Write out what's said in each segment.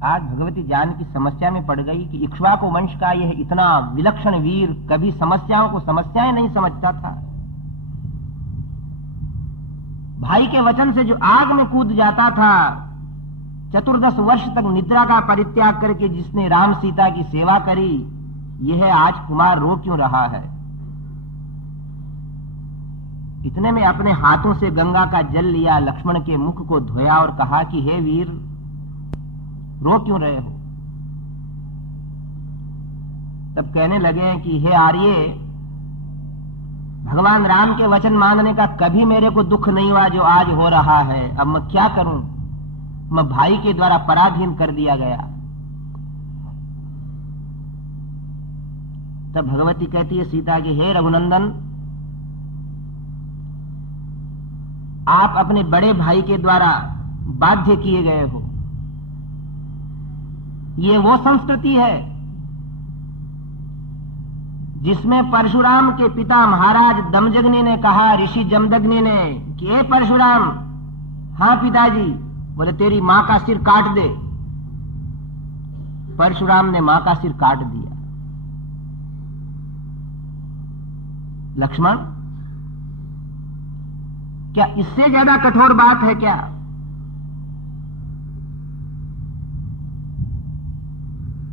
आज भगवती जानकी समस्या में पड़ गई कि इक्ष्वाकु वंश का यह इतना विलक्षण वीर कभी समस्याओं को समस्याएं नहीं समझता था। भाई के वचन से जो आग में कूद जाता था, 14 वर्ष तक निद्रा का परित्याग करके जिसने राम सीता की सेवा करी, यह आज कुमार रो क्यों रहा है? इतने में अपने हाथों से गंगा का जल लिया, लक्ष्मण के मुख को धोया और कहा कि हे वीर, रो क्यों रहे हो? तब कहने लगे कि हे आर्य, भगवान राम के वचन मानने का कभी मेरे को दुख नहीं हुआ जो आज हो रहा है। अब मैं क्या करूं? मैं भाई के द्वारा पराधीन कर दिया गया। तब भगवती कहती है सीता की, हे रघुनंदन, आप अपने बड़े भाई के द्वारा बाध्य किए गए हो। ये वो संस्कृति है जिसमें परशुराम के पिता महाराज दमजग्नि ने कहा ऋषि जमदग्नि ने कि ए परशुराम, हां पिताजी। बोले तेरी मां का सिर काट दे। परशुराम ने मां का सिर काट दिया। लक्ष्मण, क्या इससे ज्यादा कठोर बात है क्या?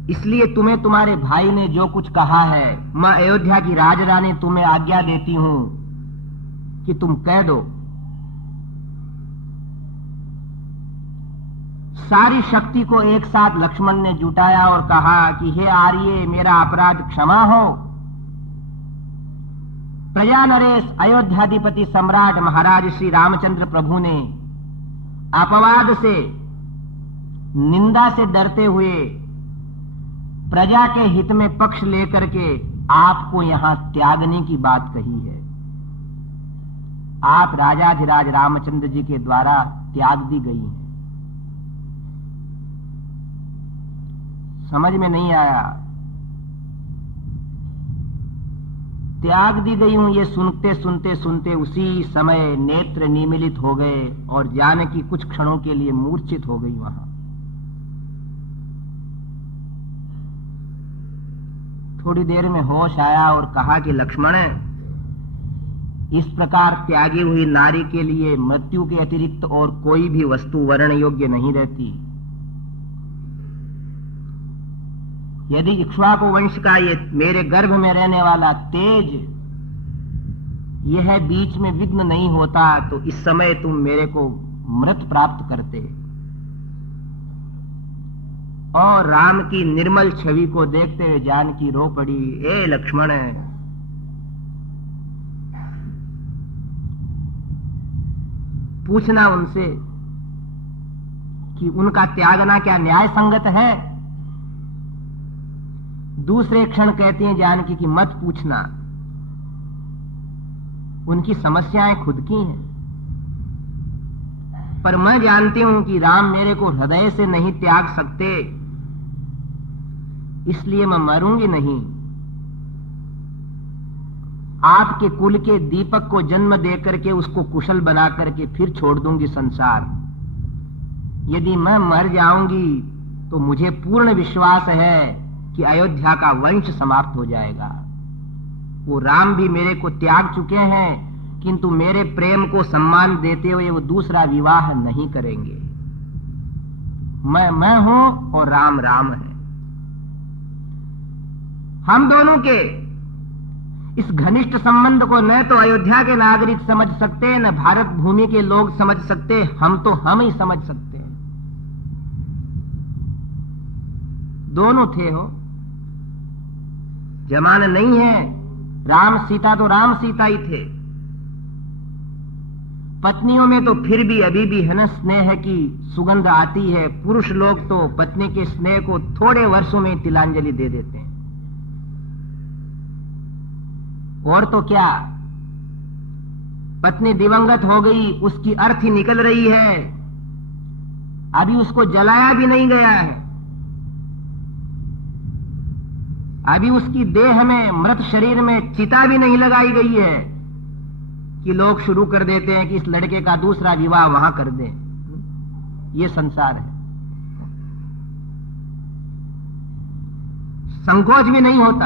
इसलिए तुम्हें तुम्हारे भाई ने जो कुछ कहा है, मैं अयोध्या की राजरानी तुम्हें आज्ञा देती हूं कि तुम कह दो। सारी शक्ति को एक साथ लक्ष्मण ने जुटाया और कहा कि हे आर्य, मेरा अपराध क्षमा हो। प्रजा नरेश अयोध्याधिपति सम्राट महाराज श्री रामचंद्र प्रभु ने अपवाद से, निंदा से डरते हुए प्रजा के हित में पक्ष लेकर के आपको यहां त्यागने की बात कही है। आप राजाधिराज रामचंद्र जी के द्वारा त्याग दी गई हैं। समझ में नहीं आया? त्याग दी गई हूं, ये सुनते सुनते सुनते उसी समय नेत्र निमीलित हो गए और जानकी कुछ क्षणों के लिए मूर्छित हो गई। वहां थोड़ी देर में होश आया और कहा कि लक्ष्मण, इस प्रकार त्यागी हुई नारी के लिए मृत्यु के अतिरिक्त और कोई भी वस्तु वर्ण योग्य नहीं रहती। यदि इक्ष्वाकु वंश का ये मेरे गर्भ में रहने वाला तेज यह बीच में विघ्न नहीं होता तो इस समय तुम मेरे को मृत प्राप्त करते। और राम की निर्मल छवि को देखते हुए जानकी रो पड़ी। ए लक्ष्मण, पूछना उनसे कि उनका त्यागना क्या न्याय संगत है? दूसरे क्षण कहती हैं जानकी कि मत पूछना, उनकी समस्याएं खुद की हैं। पर मैं जानती हूं कि राम मेरे को हृदय से नहीं त्याग सकते, इसलिए मैं मरूंगी नहीं। आपके कुल के दीपक को जन्म देकर के उसको कुशल बना करके फिर छोड़ दूंगी संसार। यदि मैं मर जाऊंगी तो मुझे पूर्ण विश्वास है कि अयोध्या का वंश समाप्त हो जाएगा। वो राम भी मेरे को त्याग चुके हैं, किंतु मेरे प्रेम को सम्मान देते हुए वो दूसरा विवाह नहीं करेंगे। मैं हूं और राम राम है। हम दोनों के इस घनिष्ठ संबंध को न तो अयोध्या के नागरिक समझ सकते, न भारत भूमि के लोग समझ सकते, हम तो हम ही समझ सकते हैं। दोनों थे हो, जमाना नहीं है। राम सीता तो राम सीता ही थे। पत्नियों में तो फिर भी अभी भी है न स्नेह की सुगंध आती है। पुरुष लोग तो पत्नी के स्नेह को थोड़े वर्षों में तिलांजलि दे देते हैं। और तो क्या, पत्नी दिवंगत हो गई, उसकी अर्थी निकल रही है, अभी उसको जलाया भी नहीं गया है, अभी उसकी देह में, मृत शरीर में चिता भी नहीं लगाई गई है कि लोग शुरू कर देते हैं कि इस लड़के का दूसरा विवाह वहां कर दें। ये संसार है। संकोच भी नहीं होता।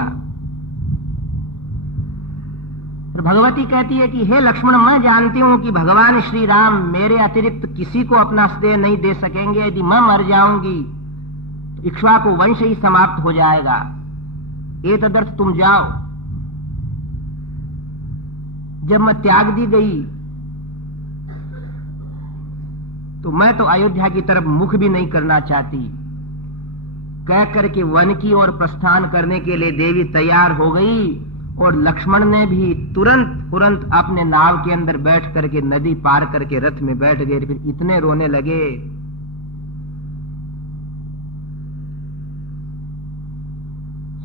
और भगवती कहती है कि हे लक्ष्मण, मैं जानती हूं कि भगवान श्री राम मेरे अतिरिक्त किसी को अपना श्रेय नहीं दे सकेंगे। यदि मैं मर जाऊंगी तो इक्ष्वाकु वंश ही समाप्त हो जाएगा। एतदर्थ तुम जाओ। जब मैं त्याग दी गई तो मैं तो अयोध्या की तरफ मुख भी नहीं करना चाहती। कह करके वन की ओर प्रस्थान करने के लिए देवी तैयार हो गई और लक्ष्मण ने भी तुरंत अपने नाव के अंदर बैठ करके नदी पार करके रथ में बैठ गए। फिर इतने रोने लगे।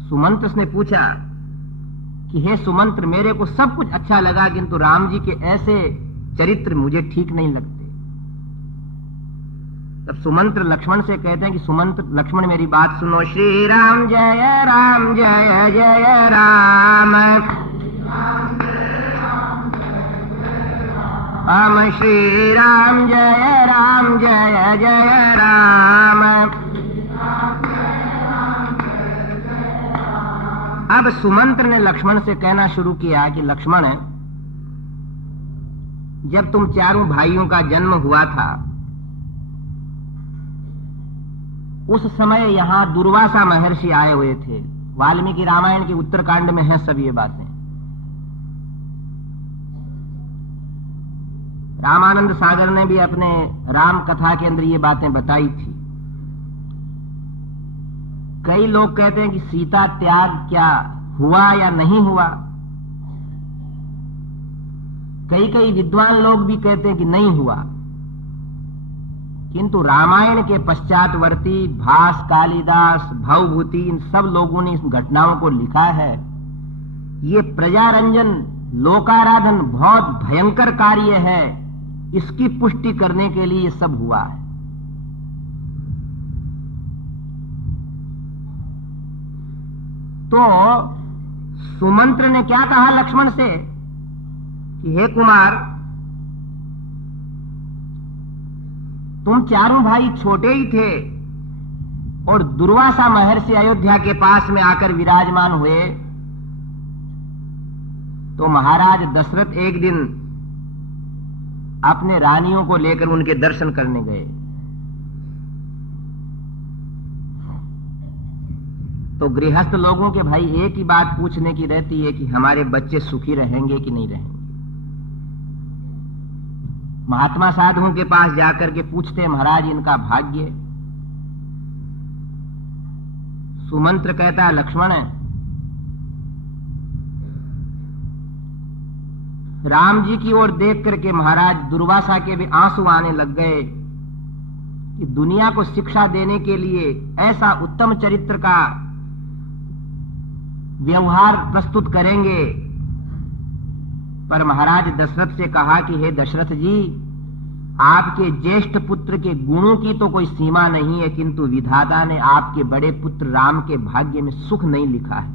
सुमंत्र ने पूछा कि हे सुमंत्र, मेरे को सब कुछ अच्छा लगा किंतु राम जी के ऐसे चरित्र मुझे ठीक नहीं लगते। तब सुमंत्र लक्ष्मण से कहते हैं कि सुमंत्र लक्ष्मण मेरी बात सुनो। श्री राम जय राम जय जय राम, हम श्री राम जय राम जय जय राम। अब सुमंत्र ने लक्ष्मण से कहना शुरू किया कि लक्ष्मण, जब तुम चारों भाइयों का जन्म हुआ था उस समय यहां दुर्वासा महर्षि आए हुए थे। वाल्मीकि रामायण के उत्तरकांड में है सब ये बातें। रामानंद सागर ने भी अपने राम कथा के अंदर ये बातें बताई थी। कई लोग कहते हैं कि सीता त्याग क्या हुआ या नहीं हुआ। कई विद्वान लोग भी कहते हैं कि नहीं हुआ। किंतु रामायण के पश्चातवर्ती भास, कालिदास, भवभूति, इन सब लोगों ने इस घटनाओं को लिखा है। ये प्रजारंजन, लोकाराधन बहुत भयंकर कार्य है, इसकी पुष्टि करने के लिए ये सब हुआ है। तो सुमंत्र ने क्या कहा लक्ष्मण से कि हे कुमार, तुम चारों भाई छोटे ही थे और दुर्वासा महर्षि अयोध्या के पास में आकर विराजमान हुए तो महाराज दशरथ एक दिन अपने रानियों को लेकर उनके दर्शन करने गए। तो गृहस्थ लोगों के भाई एक ही बात पूछने की रहती है कि हमारे बच्चे सुखी रहेंगे कि नहीं रहेंगे। महात्मा साधुओं के पास जाकर के पूछते हैं महाराज इनका भाग्य। सुमंत्र कहता है लक्ष्मण, राम जी की ओर देख करके महाराज दुर्वासा के भी आंसू आने लग गए कि दुनिया को शिक्षा देने के लिए ऐसा उत्तम चरित्र का व्यवहार प्रस्तुत करेंगे। पर महाराज दशरथ से कहा कि हे दशरथ जी, आपके ज्येष्ठ पुत्र के गुणों की तो कोई सीमा नहीं है, किंतु विधाता ने आपके बड़े पुत्र राम के भाग्य में सुख नहीं लिखा है।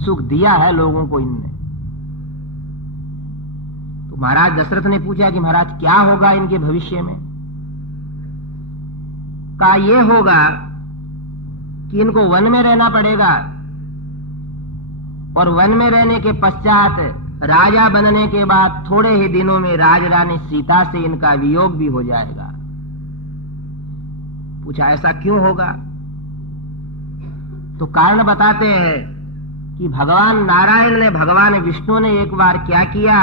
सुख दिया है लोगों को इनने। तो महाराज दशरथ ने पूछा कि महाराज क्या होगा इनके भविष्य में। का ये होगा कि इनको वन में रहना पड़ेगा और वन में रहने के पश्चात राजा बनने के बाद थोड़े ही दिनों में राजरानी सीता से इनका वियोग भी हो जाएगा। पूछा ऐसा क्यों होगा। तो कारण बताते हैं कि भगवान नारायण ने, भगवान विष्णु ने एक बार क्या किया,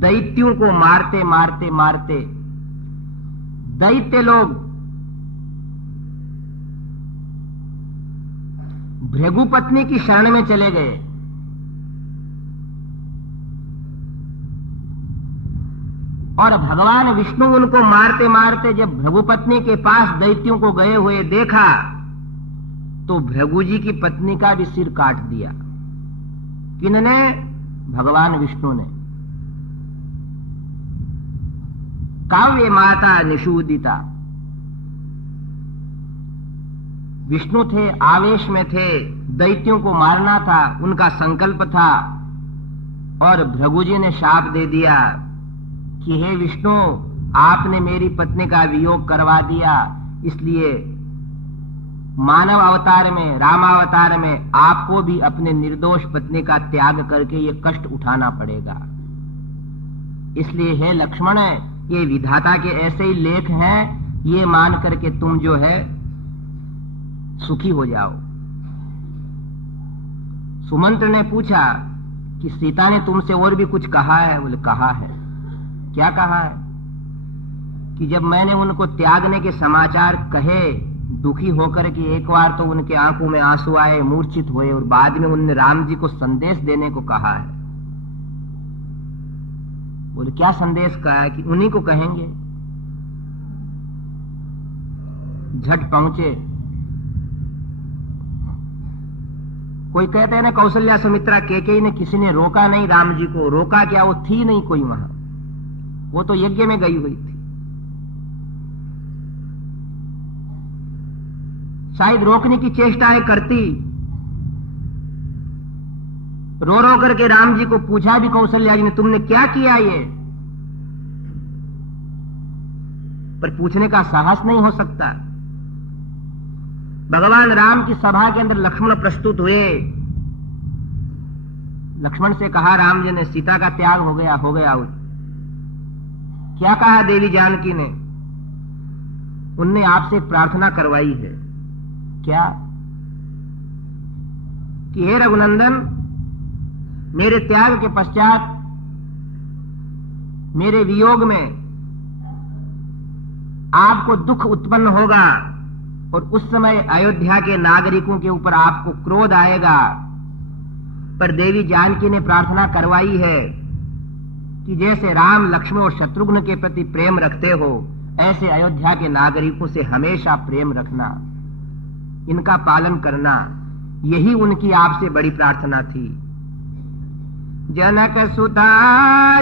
दैत्यों को मारते मारते मारते दैत्य लोग भृगुपत्नी की शरण में चले गए। और भगवान विष्णु उनको मारते मारते जब भृगुपत्नी के पास दैत्यों को गए हुए देखा तो भृगु जी की पत्नी का भी सिर काट दिया। किनने? भगवान विष्णु ने। काव्य माता निषूदिता। विष्णु थे, आवेश में थे, दैत्यों को मारना था, उनका संकल्प था। और भृगु जी ने शाप दे दिया कि हे विष्णु, आपने मेरी पत्नी का वियोग करवा दिया, इसलिए मानव अवतार में, रामावतार में आपको भी अपने निर्दोष पत्नी का त्याग करके ये कष्ट उठाना पड़ेगा। इसलिए हे लक्ष्मण, ये विधाता के ऐसे ही लेख हैं, ये मान करके तुम जो है सुखी हो जाओ। सुमंत्र ने पूछा कि सीता ने तुमसे और भी कुछ कहा है? बोले कहा है। क्या कहा है? कि जब मैंने उनको त्यागने के समाचार कहे, दुखी होकर के एक बार तो उनके आंखों में आंसू आए, मूर्छित हुए, और बाद में उन्होंने राम जी को संदेश देने को कहा है। बोले क्या संदेश कहा है? कि उन्हीं को कहेंगे। झट पहुंचे। कोई कहते हैं ना, कौशल्या सुमित्रा केकई ने किसी ने रोका नहीं राम जी को। रोका क्या, वो थी नहीं कोई वहां, वो तो यज्ञ में गई हुई थी। शायद रोकने की चेष्टाएं करती। रो रो करके राम जी को पूछा भी कौशल्या जी ने, तुमने क्या किया ये? पर पूछने का साहस नहीं हो सकता। भगवान राम की सभा के अंदर लक्ष्मण प्रस्तुत हुए। लक्ष्मण से कहा राम जी ने, सीता का त्याग हो गया, हो गया। क्या कहा देवी जानकी ने? उनने आपसे एक प्रार्थना करवाई है। क्या? कि हे रघुनंदन, मेरे त्याग के पश्चात, मेरे वियोग में आपको दुख उत्पन्न होगा और उस समय अयोध्या के नागरिकों के ऊपर आपको क्रोध आएगा। पर देवी जानकी ने प्रार्थना करवाई है कि जैसे राम, लक्ष्मण और शत्रुघ्न के प्रति प्रेम रखते हो, ऐसे अयोध्या के नागरिकों से हमेशा प्रेम रखना, इनका पालन करना। यही उनकी आपसे बड़ी प्रार्थना थी। जनक सुता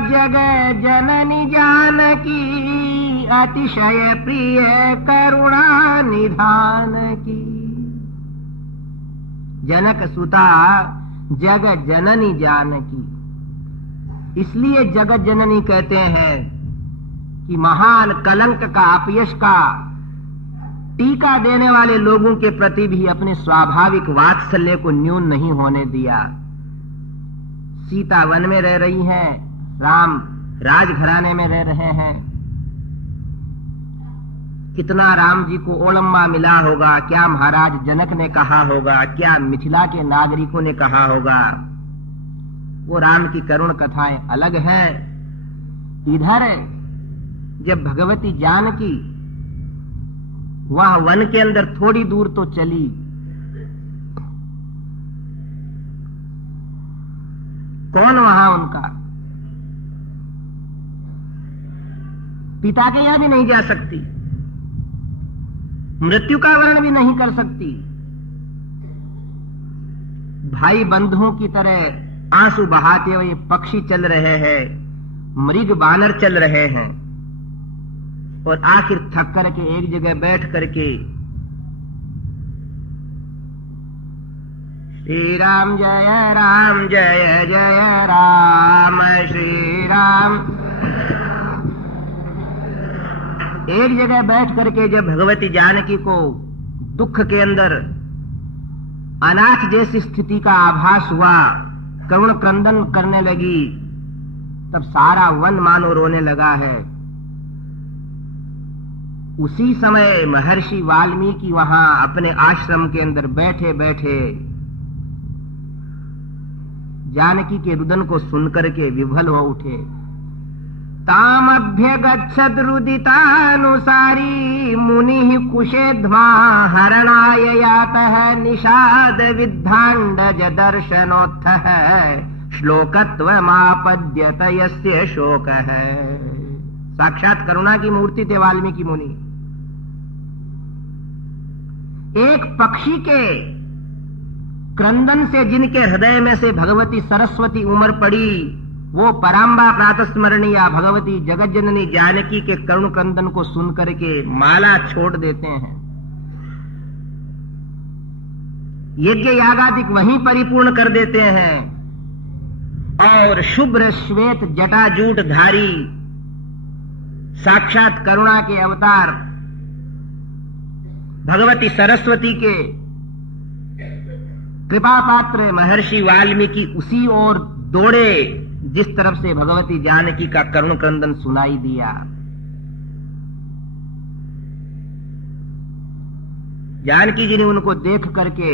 जग जननी जानकी, अतिशय प्रिय करुणा निधान की। जनक सुता जग जननी जानकी, इसलिए जगत जननी कहते हैं कि महान कलंक का, अपयश का टीका देने वाले लोगों के प्रति भी अपने स्वाभाविक वात्सल्य को न्यून नहीं होने दिया। सीता वन में रह रही हैं, राम राजघराने में रह रहे हैं। कितना राम जी को ओलम्मा मिला होगा, क्या महाराज जनक ने कहा होगा, क्या मिथिला के नागरिकों ने कहा होगा। वो राम की करुण कथाएं अलग हैं। इधर जब भगवती जानकी वह वन के अंदर थोड़ी दूर तो चली, कौन वहां उनका? पिता के यहां भी नहीं जा सकती, मृत्यु का वर्ण भी नहीं कर सकती। भाई बंधुओं की तरह आंसू बहाते हुए पक्षी चल रहे हैं, मृग बानर चल रहे हैं, और आखिर थक करके एक जगह बैठ करके श्री राम जय जय राम, श्री राम। एक जगह बैठ करके जब भगवती जानकी को दुख के अंदर अनाथ जैसी स्थिति का आभास हुआ, करुण क्रंदन करने लगी, तब सारा वन मानो रोने लगा है। उसी समय महर्षि वाल्मीकि वहां अपने आश्रम के अंदर बैठे बैठे जानकी के रुदन को सुनकर के विह्वल हो उठे। तामभ्यगच्छद रुदितानुसारी मुनिः कुशेध्वा हरणाय यातः निषाद विद्धाण्डज दर्शनोत्थः श्लोकत्वमापद्यत यस्य शोकः। साक्षात करुणा की मूर्ति थे वाल्मीकि मुनि। एक पक्षी के क्रंदन से जिनके हृदय में से भगवती सरस्वती उमड़ पड़ी, वो पराम्बा प्रातस्मरणीया भगवती जगज्जननी जानकी के करुण क्रंदन को सुन करके माला छोड़ देते हैं। यज्ञ यागादिक वहीं परिपूर्ण कर देते हैं, और शुभ्र श्वेत जटाजूट धारी साक्षात करुणा के अवतार भगवती सरस्वती के कृपा पात्र महर्षि वाल्मीकि उसी ओर दौड़े जिस तरफ से भगवती जानकी का करुण क्रंदन सुनाई दिया। जानकी जी ने उनको देख करके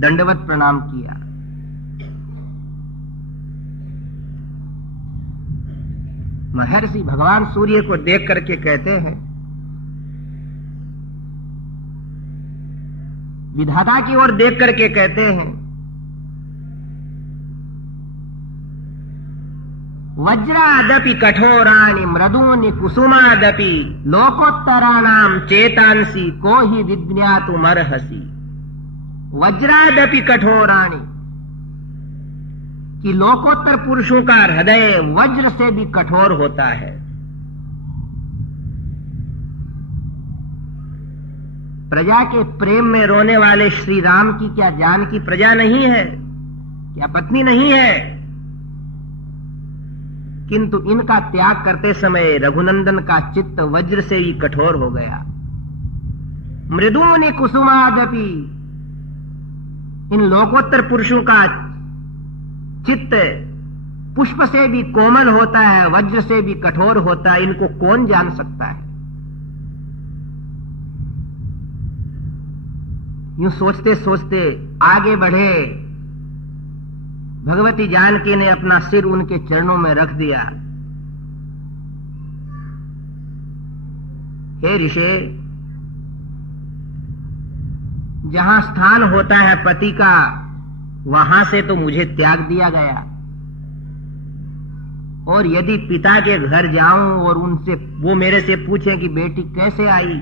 दंडवत प्रणाम किया। महर्षि भगवान सूर्य को देख करके कहते हैं, विधाता की ओर देख करके कहते हैं, वज्रादपि कठोराणि मृदूनि कुसुमादपि लोकोत्तराणाम चेतांसी को ही विज्ञातुमर्हसि। वज्रादपि कठोराणि, कि लोकोत्तर पुरुषों का हृदय वज्र से भी कठोर होता है। प्रजा के प्रेम में रोने वाले श्री राम की क्या जानकी प्रजा नहीं है, क्या पत्नी नहीं है? किंतु इनका त्याग करते समय रघुनंदन का चित्त वज्र से ही कठोर हो गया। मृदुनि कुसुमादपि, इन लोकोत्तर पुरुषों का चित्त पुष्प से भी कोमल होता है, वज्र से भी कठोर होता है। इनको कौन जान सकता है? यूं सोचते सोचते आगे बढ़े। भगवती जानकी ने अपना सिर उनके चरणों में रख दिया। हे ऋषि, जहां स्थान होता है पति का, वहां से तो मुझे त्याग दिया गया, और यदि पिता के घर जाऊं और उनसे वो मेरे से पूछें कि बेटी कैसे आई,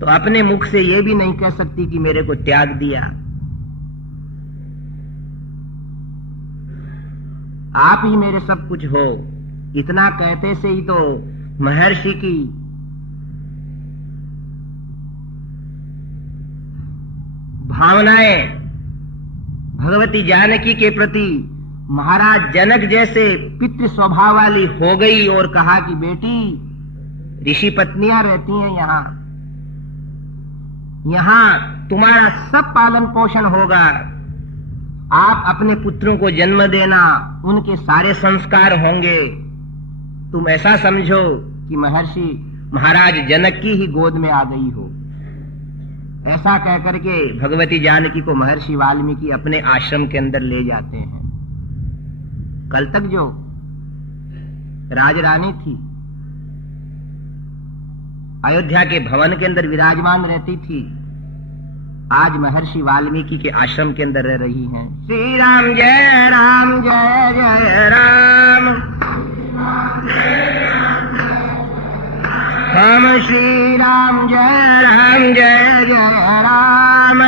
तो अपने मुख से ये भी नहीं कह सकती कि मेरे को त्याग दिया। आप ही मेरे सब कुछ हो। इतना कहते से ही तो महर्षि की भावनाएं भगवती जानकी के प्रति महाराज जनक जैसे पितृ स्वभाव वाली हो गई, और कहा कि बेटी, ऋषि पत्नियां रहती हैं यहां तुम्हारा सब पालन पोषण होगा। आप अपने पुत्रों को जन्म देना, उनके सारे संस्कार होंगे। तुम ऐसा समझो कि महर्षि महाराज जनक की ही गोद में आ गई हो। ऐसा कह करके भगवती जानकी को महर्षि वाल्मीकि अपने आश्रम के अंदर ले जाते हैं। कल तक जो राजरानी थी, अयोध्या के भवन के अंदर विराजमान रहती थी, आज महर्षि वाल्मीकि के आश्रम के अंदर रह रही हैं। श्री राम जय राम, जय जय राम। हम श्री राम जय राम, जय जय राम।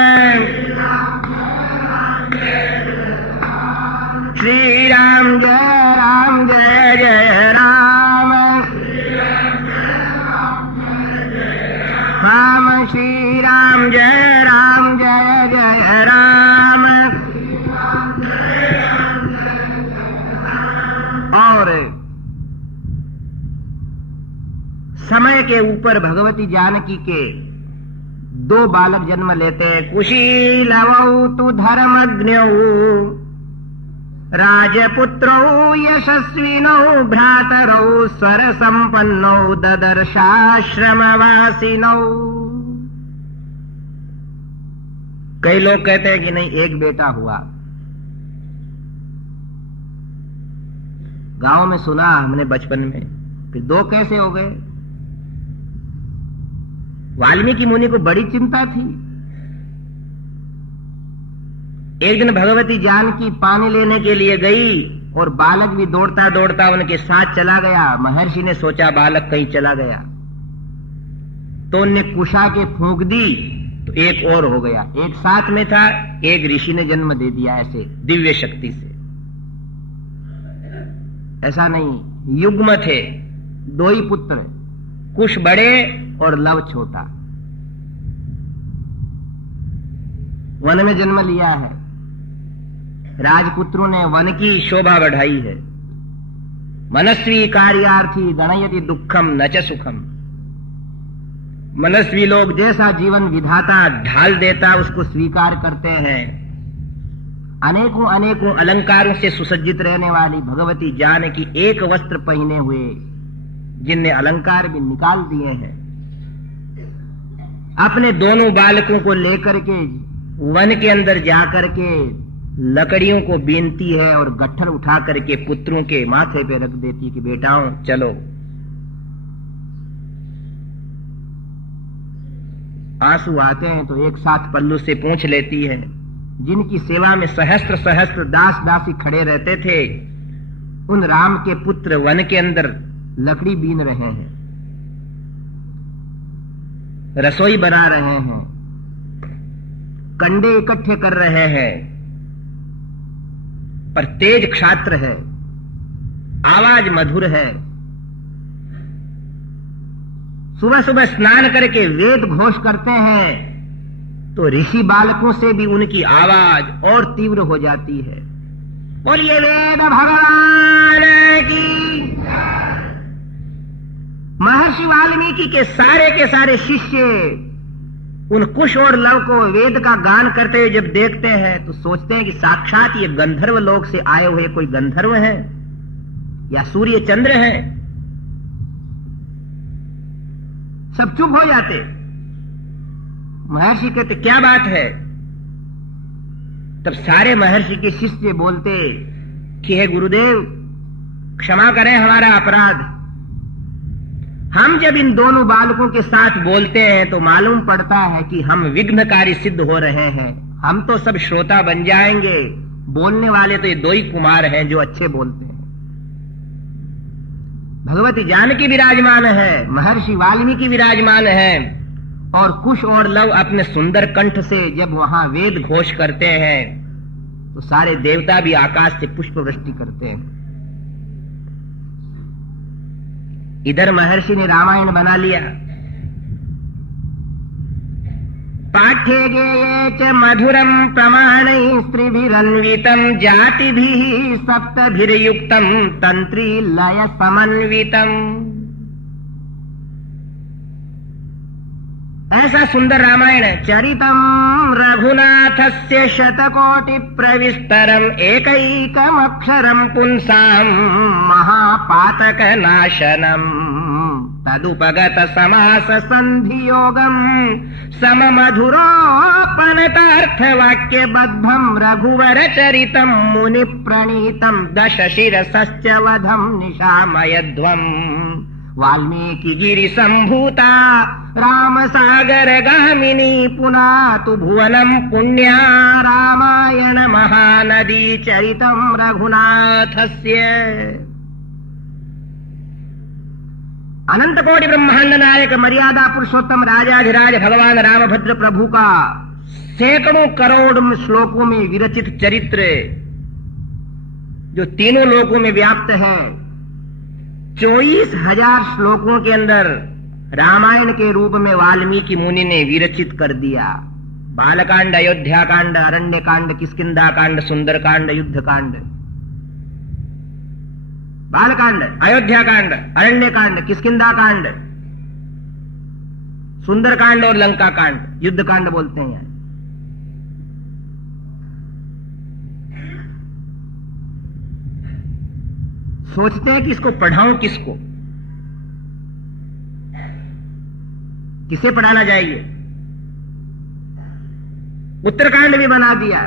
श्री राम जय राम, जय जय राम। हम श्री राम जय राम, जय जय राम। और समय के ऊपर भगवती जानकी के दो बालक जन्म लेते हैं। कुशीलवौ तु धर्मज्ञौ राजपुत्रौ यशस्विनौ भ्रातरौ स्वर संपन्नौ ददर्शाश्रमवासिनौ। कई लोग कहते हैं कि नहीं, एक बेटा हुआ। गांव में सुना हमने बचपन में, फिर दो कैसे हो गए? वाल्मीकि मुनि को बड़ी चिंता थी। एक दिन भगवती जानकी पानी लेने के लिए गई और बालक भी दौड़ता दौड़ता उनके साथ चला गया। महर्षि ने सोचा बालक कहीं चला गया, तो उनने कुशा के फूंक दी तो एक और हो गया। एक साथ में था, एक ऋषि ने जन्म दे दिया ऐसे दिव्य शक्ति से। ऐसा नहीं, युग्म थे, दो ही पुत्र, कुश बड़े और लव छोटा। वन में जन्म लिया है। राजपुत्रों ने वन की शोभा बढ़ाई है। मनस्वी कार्यार्थी गणयति दुखम न च सुखम। मनस्वी लोग जैसा जीवन विधाता ढाल देता उसको स्वीकार करते हैं। अनेकों अनेकों अलंकारों से सुसज्जित रहने वाली भगवती जानकी एक वस्त्र पहने हुए, जिनने अलंकार भी निकाल दिए हैं, अपने दोनों बालकों को लेकर के वन के अंदर जाकर के लकड़ियों को बीनती है और गट्ठर उठा करके पुत्रों के माथे पे रख देती कि बेटाओं चलो। आंसू आते हैं तो एक साथ पल्लू से पूंछ लेती है। जिनकी सेवा में सहस्त्र सहस्त्र दास दासी खड़े रहते थे, उन राम के पुत्र वन के अंदर लकड़ी बीन रहे हैं, रसोई बना रहे हैं, कंडे इकट्ठे कर रहे हैं, पर तेज क्षात्र है, आवाज मधुर है। सुबह सुबह स्नान करके वेद घोष करते हैं तो ऋषि बालकों से भी उनकी आवाज और तीव्र हो जाती है। बोलिए वेद भगवान की। महर्षि वाल्मीकि के सारे शिष्य उन कुश और लव को वेद का गान करते हुए जब देखते हैं तो सोचते हैं कि साक्षात ये गंधर्व लोक से आए हुए कोई गंधर्व है या सूर्य चंद्र है। सब चुप हो जाते। महर्षि कहते क्या बात है? तब सारे महर्षि के शिष्य बोलते कि हे गुरुदेव, क्षमा करें हमारा अपराध। हम जब इन दोनों बालकों के साथ बोलते हैं तो मालूम पड़ता है कि हम विघ्नकारी सिद्ध हो रहे हैं। हम तो सब श्रोता बन जाएंगे, बोलने वाले तो ये दो ही कुमार हैं जो अच्छे बोलते हैं। भगवती जानकी विराजमान है, महर्षि वाल्मीकि विराजमान है, और कुश और लव अपने सुंदर कंठ से जब वहां वेद घोष करते हैं तो सारे देवता भी आकाश से पुष्प वृष्टि करते हैं। इधर महर्षि ने रामायण बना लिया। पाठ्ये गेये च मधुरम प्रमाणैः स्त्रीभिरन्वितं जातिभिः सप्तभिर्युक्तं तंत्री लय समन्वितम्। ऐसा सुंदर रामायण है। चरितम रघुनाथस्य शतकोटि प्रविस्तरम एकैकम अक्षरम पुंसाम महापातक नाशनम तदुपगत समास संधि योगम सममधुरोपनतार्थ वाक्य बद्धम रघुवर चरितम मुनि प्रणीतम दश शिरसश्च वधम निशामयध्वम्। वाल्मीकि गिरि संभूता राम सागर गामिनी पुनातु भुवनम पुण्या रामायण महानदी चरितम रघुनाथस्य। अनंत कोटि ब्रह्मांड नायक मर्यादा पुरुषोत्तम राजाधिराज भगवान रामभद्र प्रभु का सैकड़ों करोड़ श्लोकों में विरचित चरित्र जो तीनों लोकों में व्याप्त है। 24,000 श्लोकों के अंदर रामायण के रूप में वाल्मीकि मुनि ने विरचित कर दिया। बालकांड, अयोध्या कांड, अरण्य कांड, किष्किंधा कांड, सुंदर कांड, युद्ध कांड। बालकांड, अयोध्या कांड, अरण्य कांड, किष्किंधा कांड, सुंदर कांड और लंका कांड, युद्ध कांड बोलते हैं। सोचते हैं कि इसको पढ़ाऊं किसको, किसे पढ़ाना चाहिए। उत्तरकांड भी बना दिया।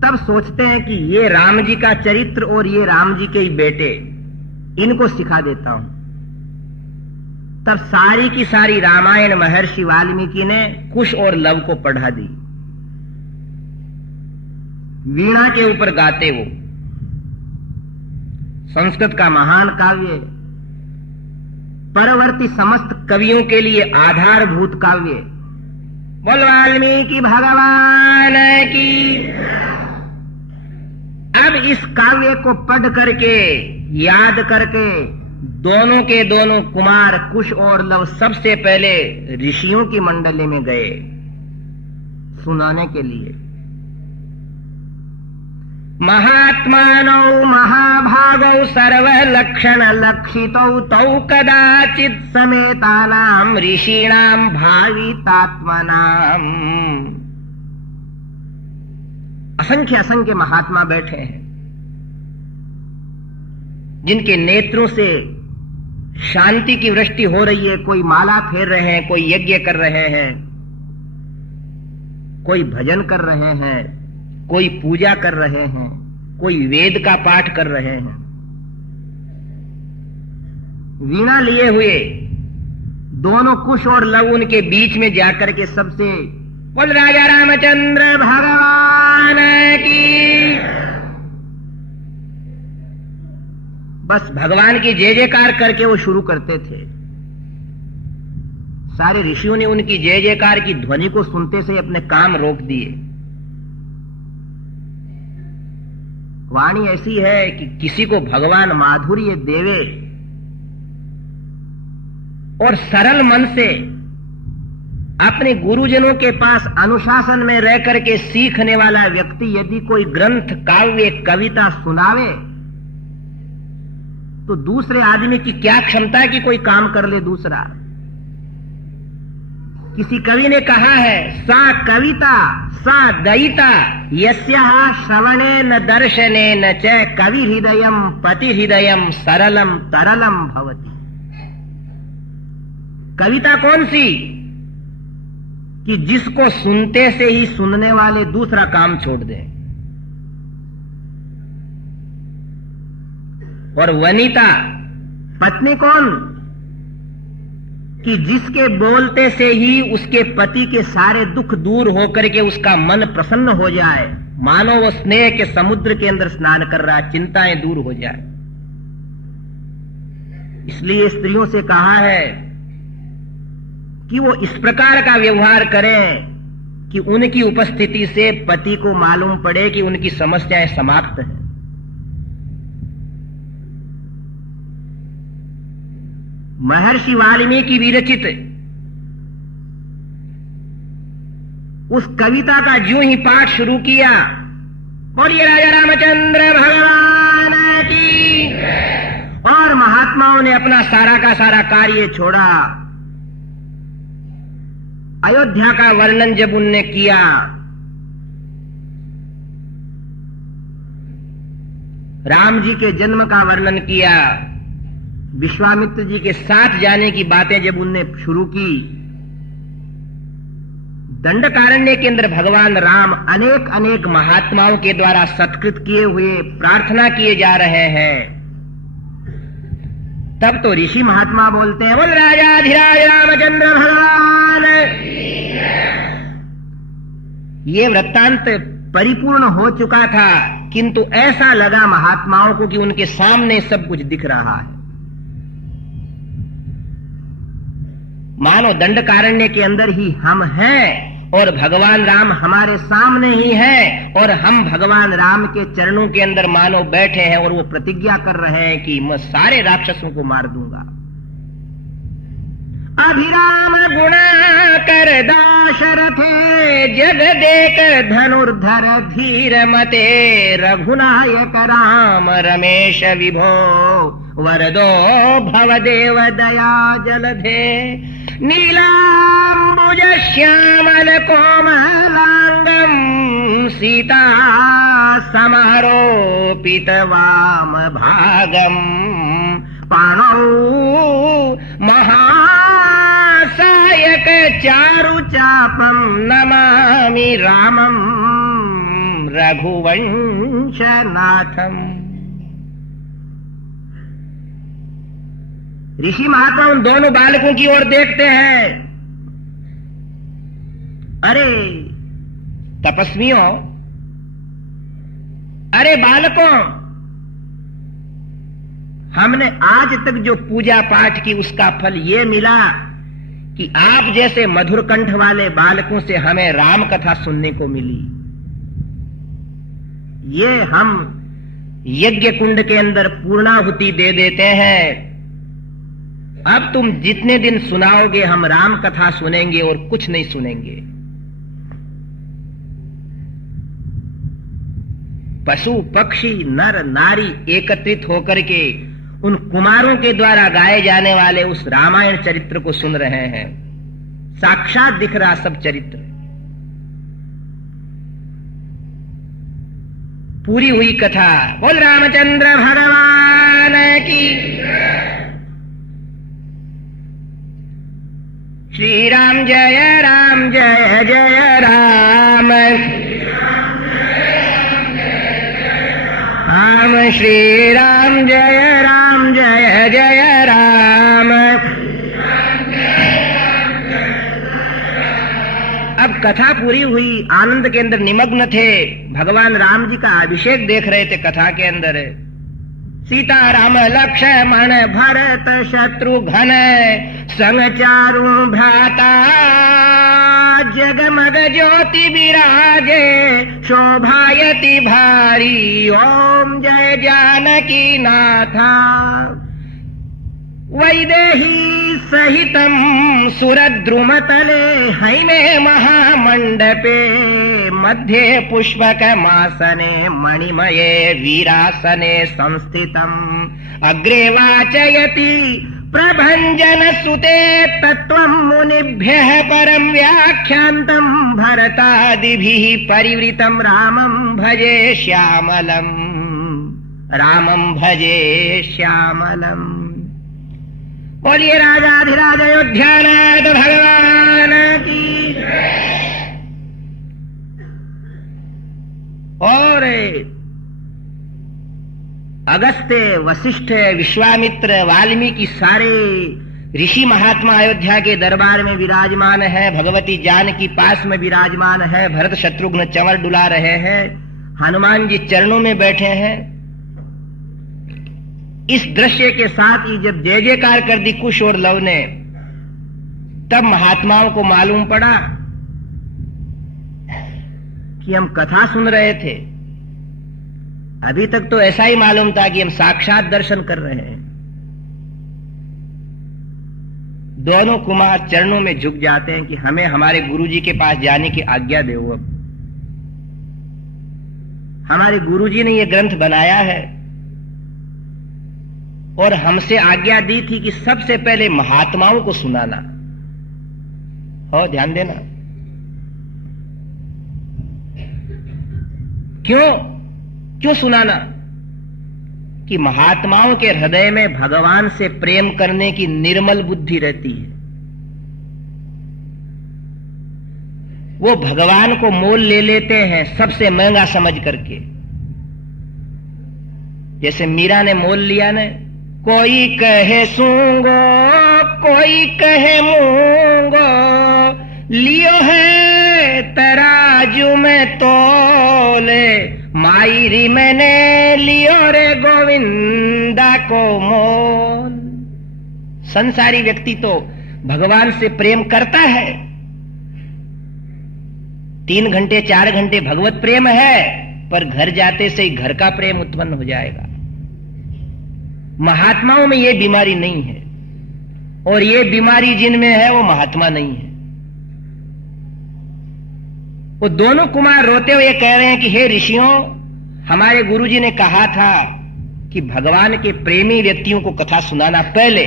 तब सोचते हैं कि ये राम जी का चरित्र और ये राम जी के ही बेटे, इनको सिखा देता हूं। तब सारी की सारी रामायण महर्षि वाल्मीकि ने कुश और लव को पढ़ा दी। वीणा के ऊपर गाते वो। संस्कृत का महान काव्य, परवर्ती समस्त कवियों के लिए आधारभूत काव्य। बोल वाल्मीकि भगवान की। अब इस काव्य को पढ़ करके, याद करके दोनों के दोनों कुमार कुश और लव सबसे पहले ऋषियों की मंडली में गए सुनाने के लिए। महात्मानौ महाभागौ सर्वलक्षण लक्षितौ तौ कदाचित् समेतानां ऋषीणां भावितात्मनाम्। असंख्य असंख्य महात्मा बैठे हैं जिनके नेत्रों से शांति की वृष्टि हो रही है। कोई माला फेर रहे हैं, कोई यज्ञ कर रहे हैं, कोई भजन कर रहे हैं, कोई पूजा कर रहे हैं, कोई वेद का पाठ कर रहे हैं। वीणा लिए हुए दोनों कुश और लव उनके बीच में जाकर के सबसे बोल राजा रामचंद्र भगवान की, बस भगवान की जय जयकार करके वो शुरू करते थे। सारे ऋषियों ने उनकी जय जयकार की ध्वनि को सुनते से अपने काम रोक दिए। वाणी ऐसी है कि किसी को भगवान माधुर्य देवे और सरल मन से अपने गुरुजनों के पास अनुशासन में रह करके सीखने वाला व्यक्ति यदि कोई ग्रंथ, काव्य, कविता सुनावे तो दूसरे आदमी की क्या क्षमता है कि कोई काम कर ले दूसरा। किसी कवि ने कहा है, सा कविता सा दयिता यस्याः श्रवणेन दर्शनेन च कवि हृदयम पति हृदयम सरलम तरलम भवति। कविता कौन सी कि जिसको सुनते से ही सुनने वाले दूसरा काम छोड़ दें, और वनिता पत्नी कौन कि जिसके बोलते से ही उसके पति के सारे दुख दूर होकर के उसका मन प्रसन्न हो जाए, मानो वो स्नेह के समुद्र के अंदर स्नान कर रहा है, चिंताएं दूर हो जाए। इसलिए स्त्रियों से कहा है कि वो इस प्रकार का व्यवहार करें कि उनकी उपस्थिति से पति को मालूम पड़े कि उनकी समस्याएं समाप्त हैं। महर्षि वाल्मीकि विरचित उस कविता का जो ही पाठ शुरू किया, बोलिए राजा रामचंद्र भगवान की, और महात्माओं ने अपना सारा का सारा कार्य छोड़ा। अयोध्या का वर्णन जब उनने किया, राम जी के जन्म का वर्णन किया, विश्वामित्र जी के साथ जाने की बातें जब उनने शुरू की, दंडकारण्य के अंदर भगवान राम अनेक अनेक महात्माओं के द्वारा सत्कृत किए हुए प्रार्थना किए जा रहे हैं, तब तो ऋषि महात्मा बोलते हैं, बोल राजाधिराज रामचंद्र भगवान। ये वृत्तांत परिपूर्ण हो चुका था, किंतु ऐसा लगा महात्माओं को कि उनके सामने सब कुछ दिख रहा है। मानो दंडकारण्य के अंदर ही हम हैं और भगवान राम हमारे सामने ही हैं, और हम भगवान राम के चरणों के अंदर मानो बैठे हैं और वो प्रतिज्ञा कर रहे हैं कि मैं सारे राक्षसों को मार दूंगा। अभिराम गुणा कर दाशरथे जग देख धनुर्धर धीर मते रघुनायक राम रमेश विभो वरदो भवदेव दया जलधे नीलांबुज श्यामल कोमलांगम सीता समारोपित वाम भागम पाणौ महासायक चारु चापम नमामि रामम रघुवंशनाथम। ऋषि महात्मा उन दोनों बालकों की ओर देखते हैं। अरे तपस्वियों, अरे बालकों, हमने आज तक जो पूजा पाठ की उसका फल ये मिला कि आप जैसे मधुर कंठ वाले बालकों से हमें राम कथा सुनने को मिली। ये हम यज्ञ कुंड के अंदर पूर्णाहुति दे देते हैं। अब तुम जितने दिन सुनाओगे हम राम कथा सुनेंगे और कुछ नहीं सुनेंगे। पशु पक्षी नर नारी एकत्रित होकर के उन कुमारों के द्वारा गाए जाने वाले उस रामायण चरित्र को सुन रहे हैं। साक्षात दिख रहा सब चरित्र। पूरी हुई कथा। बोल रामचंद्र भगवान की। श्री राम जय जय राम। राम श्री राम जय जय राम। अब कथा पूरी हुई, आनंद के अंदर निमग्न थे। भगवान राम जी का अभिषेक देख रहे थे कथा के अंदर। सीता राम लक्ष्मण भरत शत्रुघ्न संग चारु भ्राता जगमग ज्योति विराजे शोभायति भारी। ओम जय जानकी नाथा। वैदेही सहितं सुरद्रुमतले हैमे महामण्डपे मध्ये पुष्पकमासने मणिमये वीरासने संस्थितम् अग्रे वाचयति प्रभञ्जन सुते तत्त्वं मुनिभ्यः परं व्याख्यान्तं भरतादिभिः परिवृतं रामं भजे श्यामलम्। रामं भजे श्यामलम्। बोलिए राजाधिराज अयोध्यानाथ भगवान की। और अगस्त्य वशिष्ठ विश्वामित्र वाल्मीकि सारे ऋषि महात्मा अयोध्या के दरबार में विराजमान है। भगवती जानकी पास में विराजमान है। भरत शत्रुघ्न चंवर डुला रहे हैं। हनुमान जी चरणों में बैठे हैं। इस दृश्य के साथ ही जब जय जयकार कर दी कुश और लव ने, तब महात्माओं को मालूम पड़ा कि हम कथा सुन रहे थे। अभी तक तो ऐसा ही मालूम था कि हम साक्षात दर्शन कर रहे हैं। दोनों कुमार चरणों में झुक जाते हैं कि हमें हमारे गुरुजी के पास जाने की आज्ञा दो। अब हमारे गुरुजी ने यह ग्रंथ बनाया है और हमसे आज्ञा दी थी कि सबसे पहले महात्माओं को सुनाना। हो ध्यान देना। क्यों सुनाना? कि महात्माओं के हृदय में भगवान से प्रेम करने की निर्मल बुद्धि रहती है। वो भगवान को मोल ले लेते हैं सबसे महंगा समझ करके। जैसे मीरा ने मोल लिया ना, कोई कहे सूंगो कोई कहे मूंगो, लियो है तराजू में तोले, मायरी मैंने लियो रे गोविंदा को मोल। संसारी व्यक्ति तो भगवान से प्रेम करता है, 3 घंटे 4 घंटे भगवत प्रेम है, पर घर जाते से ही घर का प्रेम उत्पन्न हो जाएगा। महात्माओं में ये बीमारी नहीं है, और ये बीमारी जिनमें है वो महात्मा नहीं है। वो दोनों कुमार रोते हुए कह रहे हैं कि हे ऋषियों, हमारे गुरुजी ने कहा था कि भगवान के प्रेमी व्यक्तियों को कथा सुनाना। पहले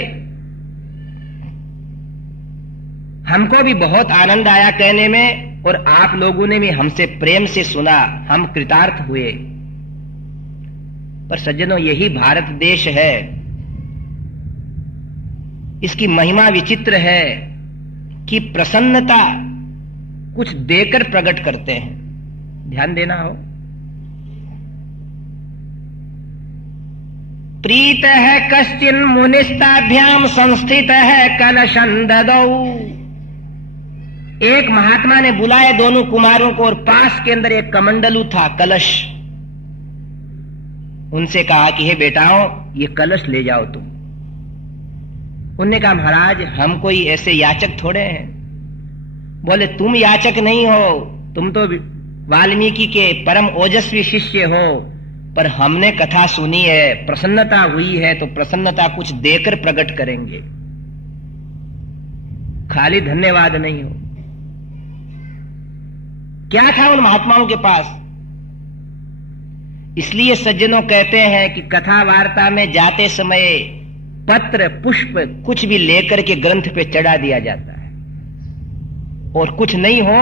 हमको भी बहुत आनंद आया कहने में, और आप लोगों ने भी हमसे प्रेम से सुना, हम कृतार्थ हुए। पर सज्जनों, यही भारत देश है, इसकी महिमा विचित्र है कि प्रसन्नता कुछ देकर प्रकट करते हैं। ध्यान देना हो। प्रीत है कश्चिन मुनिस्ताभ्याम संस्थित है कलशं ददौ। एक महात्मा ने बुलाए दोनों कुमारों को, और पास के अंदर एक कमंडलू था, कलश। उनसे कहा कि हे बेटाओं, ये कलश ले जाओ तुम। उनने कहा महाराज, हम कोई ऐसे याचक थोड़े हैं। बोले तुम याचक नहीं हो, तुम तो वाल्मीकि के परम ओजस्वी शिष्य हो, पर हमने कथा सुनी है, प्रसन्नता हुई है, तो प्रसन्नता कुछ देकर प्रकट करेंगे, खाली धन्यवाद नहीं हो। क्या था उन महात्माओं के पास? इसलिए सज्जनों कहते हैं कि कथा वार्ता में जाते समय पत्र पुष्प कुछ भी लेकर के ग्रंथ पे चढ़ा दिया जाता है, और कुछ नहीं हो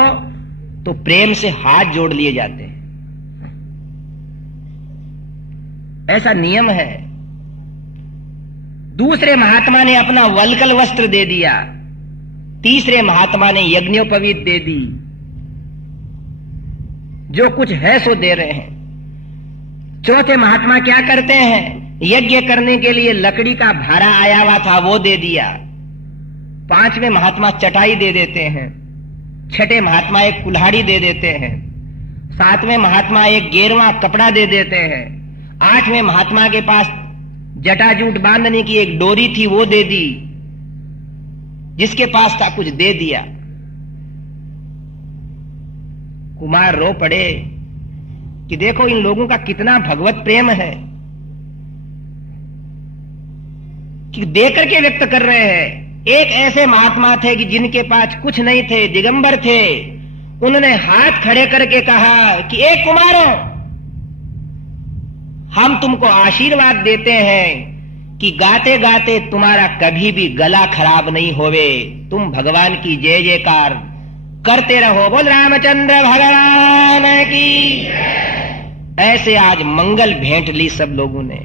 तो प्रेम से हाथ जोड़ लिए जाते हैं। ऐसा नियम है। दूसरे महात्मा ने अपना वल्कल वस्त्र दे दिया, तीसरे महात्मा ने यज्ञोपवीत दे दी, जो कुछ है सो दे रहे हैं। चौथे महात्मा क्या करते हैं, यज्ञ करने के लिए लकड़ी का भारा आया हुआ था वो दे दिया। पांचवें महात्मा चटाई दे देते हैं, छठे महात्मा एक कुल्हाड़ी दे देते हैं, सातवें महात्मा एक गेरवा कपड़ा दे देते हैं, आठवें महात्मा के पास जटाजूट बांधने की एक डोरी थी वो दे दी, जिसके पास था कुछ दे दिया। कुमार रो पड़े कि देखो इन लोगों का कितना भगवत प्रेम है, कि देकर के व्यक्त कर रहे हैं। एक ऐसे महात्मा थे कि जिनके पास कुछ नहीं थे, दिगंबर थे। उन्होंने हाथ खड़े करके कहा कि एक कुमारों, हम तुमको आशीर्वाद देते हैं कि गाते गाते तुम्हारा कभी भी गला खराब नहीं होवे, तुम भगवान की जय जयकार करते रहो। बोल रामचंद्र भगवान की। ऐसे आज मंगल भेंट ली सब लोगों ने,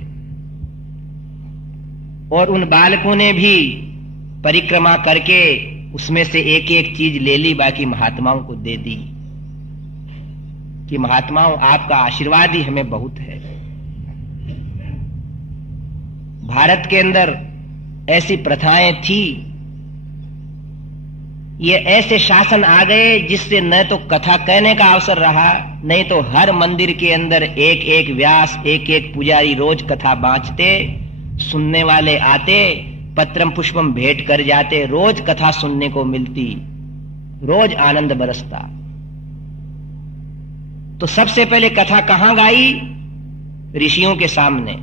और उन बालकों ने भी परिक्रमा करके उसमें से एक एक चीज ले ली, बाकी महात्माओं को दे दी कि महात्माओं आपका आशीर्वाद ही हमें बहुत है। भारत के अंदर ऐसी प्रथाएं थी, ये ऐसे शासन आ गए जिससे न तो कथा कहने का अवसर रहा, नहीं तो हर मंदिर के अंदर एक एक व्यास, एक एक पुजारी रोज कथा बांचते, सुनने वाले आते, पत्रम पुष्पम भेंट कर जाते, रोज कथा सुनने को मिलती, रोज आनंद बरसता। तो सबसे पहले कथा कहां गाई? ऋषियों के सामने।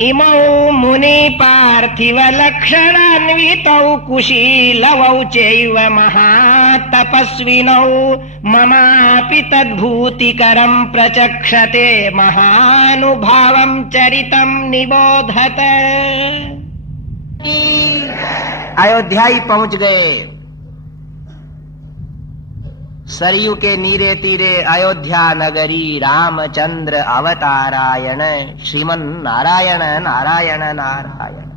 इमौ मुनि पार्थिव लक्षणान्वितौ कुशीलवौ चैव महातपस्विनौ ममापि तद्भूतिकरं प्रचक्षते महानुभावं चरितं निबोधत। अयोध्या ही पहुंच गए। सरयू के नीरे तीरे अयोध्या नगरी, रामचंद्र अवतारायण, श्रीमन नारायण नारायण नारायण।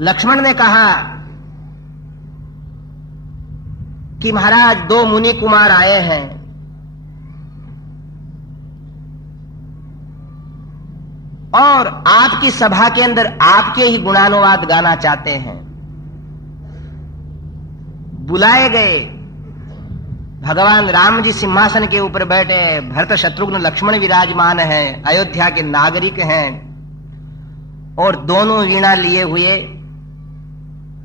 लक्ष्मण ने कहा कि महाराज दो मुनि कुमार आए हैं, और आपकी सभा के अंदर आपके ही गुणानुवाद गाना चाहते हैं। बुलाए गए। भगवान राम जी सिंहासन के ऊपर बैठे, भरत शत्रुघ्न लक्ष्मण विराजमान हैं, अयोध्या के नागरिक हैं, और दोनों वीणा लिए हुए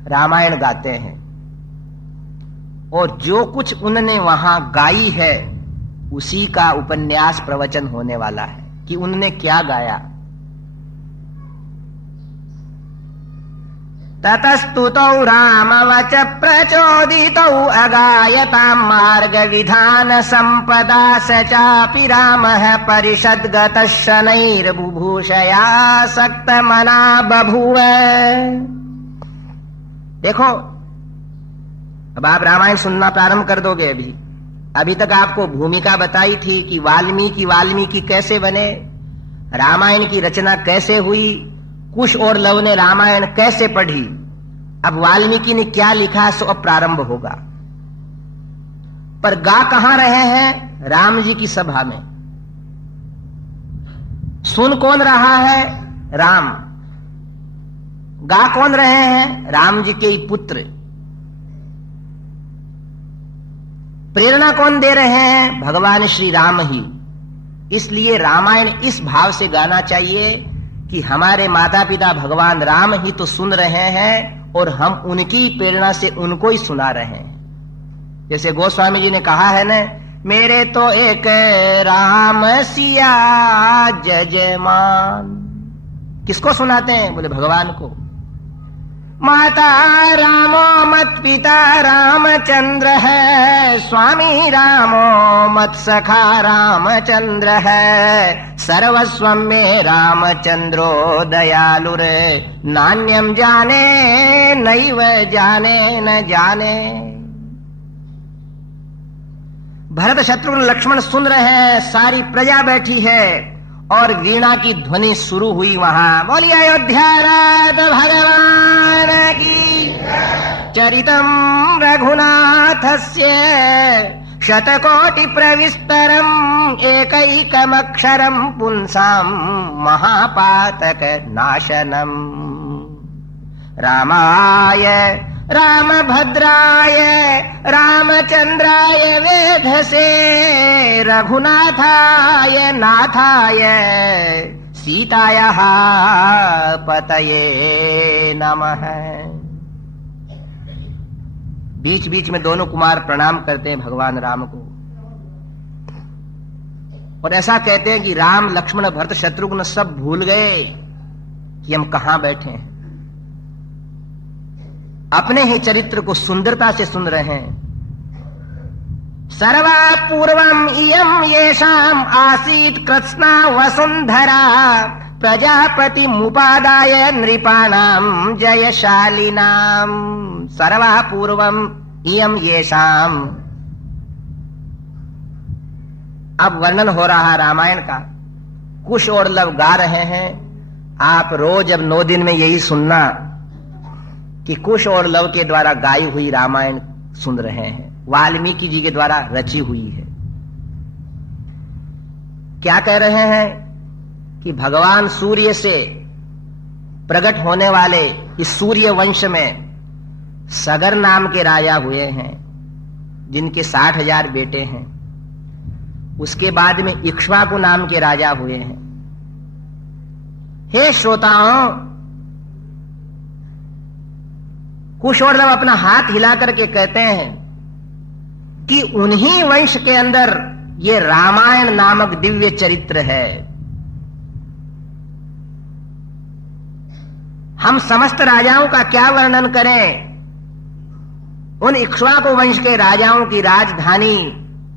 रामायण गाते हैं। और जो कुछ उन्होंने वहां गाई है उसी का उपन्यास प्रवचन होने वाला है कि उन्होंने क्या गाया। ततस्तुतौ रामवच प्रचोदितौ अगायतां मार्ग विधान संपदा स चापि रामः परिषद्गतः शनैर्बुभूषया सक्तमना बभूव। देखो, अब आप रामायण सुनना प्रारंभ कर दोगे। अभी तक आपको भूमिका बताई थी कि वाल्मीकि कैसे बने, रामायण की रचना कैसे हुई, कुश और लव ने रामायण कैसे पढ़ी। अब वाल्मीकि ने क्या लिखा सो अब प्रारंभ होगा। पर गा कहां रहे हैं? राम जी की सभा में। सुन कौन रहा है? राम। गा कौन रहे हैं? राम जी के ही पुत्र। प्रेरणा कौन दे रहे हैं? भगवान श्री राम ही। इसलिए रामायण इस भाव से गाना चाहिए कि हमारे माता पिता भगवान राम ही तो सुन रहे हैं, और हम उनकी प्रेरणा से उनको ही सुना रहे हैं। जैसे गोस्वामी जी ने कहा है ना, मेरे तो एक राम सिया जजमान। किसको सुनाते हैं? बोले भगवान को। माता रामो मत पिता रामचंद्र है, स्वामी रामो मत सखा रामचंद्र है, सर्वस्वं में रामचंद्रो दयालुरे, नान्यम जाने नैव जाने न जाने। भरत शत्रुघ्न लक्ष्मण सुन रहे हैं, सारी प्रजा बैठी है और वीणा की ध्वनि शुरू हुई वहां। बोलिए अयोध्या राज भगवान की, चरितम रघुनाथस्य शतकोटि प्रविस्तरम एकैकमक्षरम पुंसाम महापातक नाशनम। रामाय रामभद्राय रामचंद्राय वेधसे, रघुनाथाय नाथाय सीतायाः पतये नमः। बीच बीच में दोनों कुमार प्रणाम करते हैं भगवान राम को और ऐसा कहते हैं कि राम लक्ष्मण भरत शत्रुघ्न सब भूल गए कि हम कहां बैठे हैं, अपने ही चरित्र को सुंदरता से सुन रहे हैं। सर्वा पूर्वम इयम येषाम आसीत कृत्स्ना वसुंधरा, प्रजापति मुपादाय नृपाणाम जयशालिनाम। सर्वा पूर्वम इयम येषाम, अब वर्णन हो रहा रामायण का। कुश और लव गा रहे हैं। आप रोज अब 9 दिन में यही सुनना कि कुश और लव के द्वारा गाई हुई रामायण सुन रहे हैं, वाल्मीकि जी के द्वारा रची हुई है। क्या कह रहे हैं कि भगवान सूर्य से प्रकट होने वाले इस सूर्य वंश में सगर नाम के राजा हुए हैं, जिनके 60,000 बेटे हैं। उसके बाद में इक्ष्वाकु नाम के राजा हुए हैं। हे श्रोताओं, कुश और लव अपना हाथ हिला करके कहते हैं कि उन्हीं वंश के अंदर ये रामायण नामक दिव्य चरित्र है। हम समस्त राजाओं का क्या वर्णन करें। उन इक्ष्वाकु वंश के राजाओं की राजधानी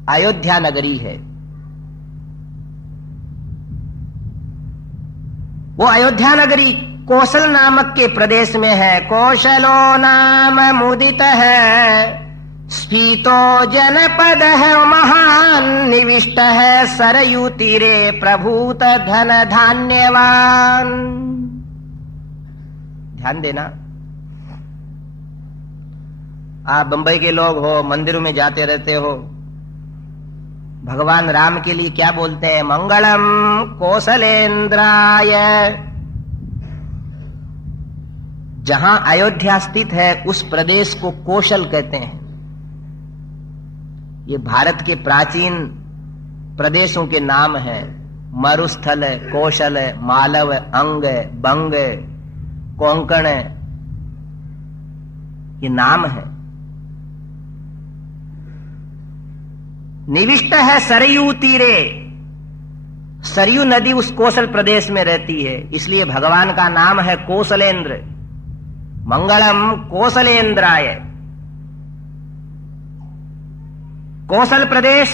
अयोध्या नगरी है। वो अयोध्या नगरी कौशल नामक के प्रदेश में है। कौशलो नाम मुदित है, स्फीतो जनपद है, महान निविष्ट है, सरयू तीरे प्रभूत धन धान्यवान। ध्यान देना, आप बंबई के लोग हो, मंदिरों में जाते रहते हो, भगवान राम के लिए क्या बोलते हैं? मंगलम कौशलेंद्राय। जहां अयोध्या स्थित है उस प्रदेश को कौशल कहते हैं। ये भारत के प्राचीन प्रदेशों के नाम हैं। मरुस्थल, कौशल, मालव, अंग, बंग, कोंकण, ये नाम है। निविष्ट है सरयू तीरे, सरयू नदी उस कौशल प्रदेश में रहती है, इसलिए भगवान का नाम है कौशलेंद्र। मंगलम कौशलेंद्राय। कौशल प्रदेश,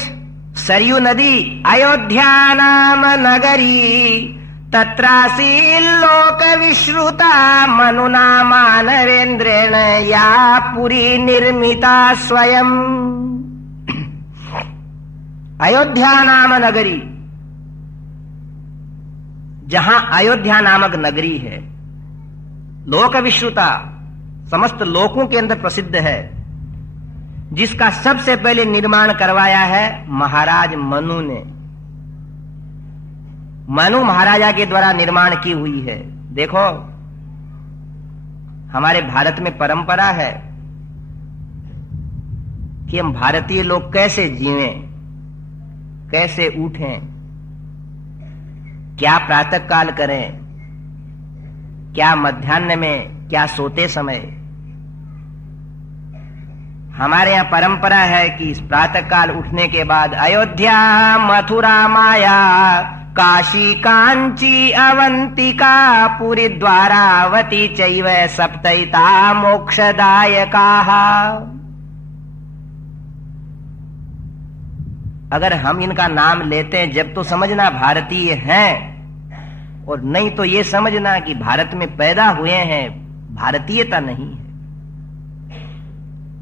सरयू नदी, अयोध्या नाम नगरी, तत्रासी लोक विश्रुता मनुना मानवेंद्रेण, या पुरी निर्मिता स्वयं। अयोध्या नाम नगरी, जहां अयोध्या नामक नगरी है, लोक विश्रुता, समस्त लोकों के अंदर प्रसिद्ध है, जिसका सबसे पहले निर्माण करवाया है महाराज मनु ने। मनु महाराजा के द्वारा निर्माण की हुई है। देखो, हमारे भारत में परंपरा है कि हम भारतीय लोग कैसे जीवें, कैसे उठें, क्या प्रातः काल करें, क्या मध्याह्न में, क्या सोते समय। हमारे यहाँ परंपरा है कि इस प्रातः काल उठने के बाद अयोध्या मथुरा माया काशी कांची अवंतिका पुरी द्वारावती चैव सप्तैता मोक्षदायकाः। अगर हम इनका नाम लेते हैं जब तो समझना भारतीय हैं, और नहीं तो ये समझना कि भारत में पैदा हुए हैं, भारतीयता नहीं है।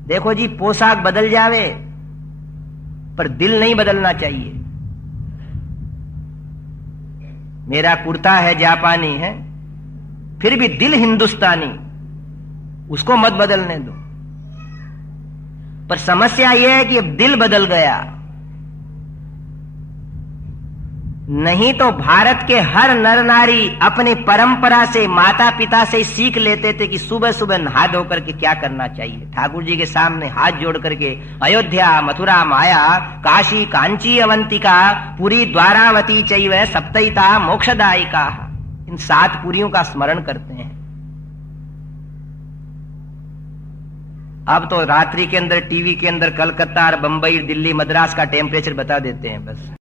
देखो जी, पोशाक बदल जावे पर दिल नहीं बदलना चाहिए। मेरा कुर्ता है जापानी है, फिर भी दिल हिंदुस्तानी, उसको मत बदलने दो। पर समस्या यह है कि अब दिल बदल गया, नहीं तो भारत के हर नर नारी अपनी परंपरा से, माता पिता से सीख लेते थे कि सुबह सुबह नहा धो करके क्या करना चाहिए। ठाकुर जी के सामने हाथ जोड़ करके अयोध्या, मथुरा, माया, काशी, कांची, अवंतिका, पुरी, द्वारावती चैव सप्तैता मोक्षदायिका, इन 7 पुरियों का स्मरण करते हैं। अब तो रात्रि के अंदर टीवी के अंदर कलकत्ता और बंबई, दिल्ली, मद्रास का टेम्परेचर बता देते हैं बस।